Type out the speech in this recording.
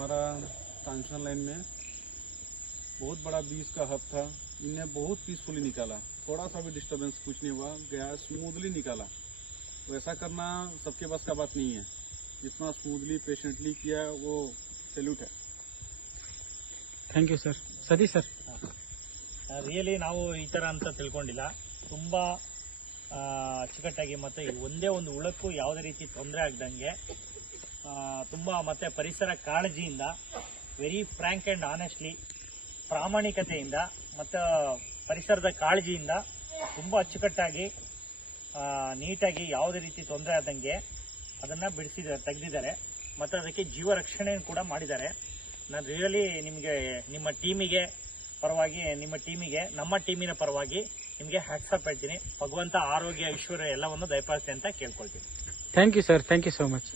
हमारा transmission line में बहुत बड़ा बीज का हब था, इन्हें बहुत पीसफुली निकाला, थोड़ा सा भी डिस्टरबेंस कुछ नहीं हुआ, गया स्मूथली निकाला। वैसा करना सबके बस का बात नहीं है, जितना स्मूथली पेशेंटली किया वो सैल्यूट है। Thank you sir. Satish sir. Really ನಾವು ಈ ಥರ ಅಂತ ತಿಳ್ಕೊಂಡಿಲ್ಲ. ತುಂಬ ಅಚ್ಚುಕಟ್ಟಾಗಿ ಮತ್ತು ಒಂದೇ ಒಂದು ಹುಳಕ್ಕೂ ಯಾವುದೇ ರೀತಿ ತೊಂದರೆ ಆಗದಂಗೆ ತುಂಬ ಮತ್ತು ಪರಿಸರ ಕಾಳಜಿಯಿಂದ ವೆರಿ ಫ್ರ್ಯಾಂಕ್ ಆ್ಯಂಡ್ ಆನೆಸ್ಟ್ಲಿ ಪ್ರಾಮಾಣಿಕತೆಯಿಂದ ಮತ್ತು ಪರಿಸರದ ಕಾಳಜಿಯಿಂದ ತುಂಬ ಅಚ್ಚುಕಟ್ಟಾಗಿ ನೀಟಾಗಿ ಯಾವುದೇ ರೀತಿ ತೊಂದರೆ ಆದಂಗೆ ಅದನ್ನು ತೆಗೆದಿದ್ದಾರೆ ಮತ್ತು ಅದಕ್ಕೆ ಜೀವ ರಕ್ಷಣೆ ಕೂಡ ಮಾಡಿದ್ದಾರೆ. ನಾನು ರಿಯಲಿ ನಿಮಗೆ ನಿಮ್ಮ ಟೀಮಿಗೆ ನಮ್ಮ ಟೀಮಿನ ಪರವಾಗಿ ನಿಮಗೆ ಹ್ಯಾಟ್ಸಪ್ ಹೇಳ್ತೀನಿ. ಭಗವಂತ ಆರೋಗ್ಯ ಐಶ್ವರ್ಯ ಎಲ್ಲವನ್ನು ದಯಪಾಲಿಸಿ ಅಂತ ಕೇಳ್ಕೊಳ್ತೀನಿ. Thank you sir. Thank you so much.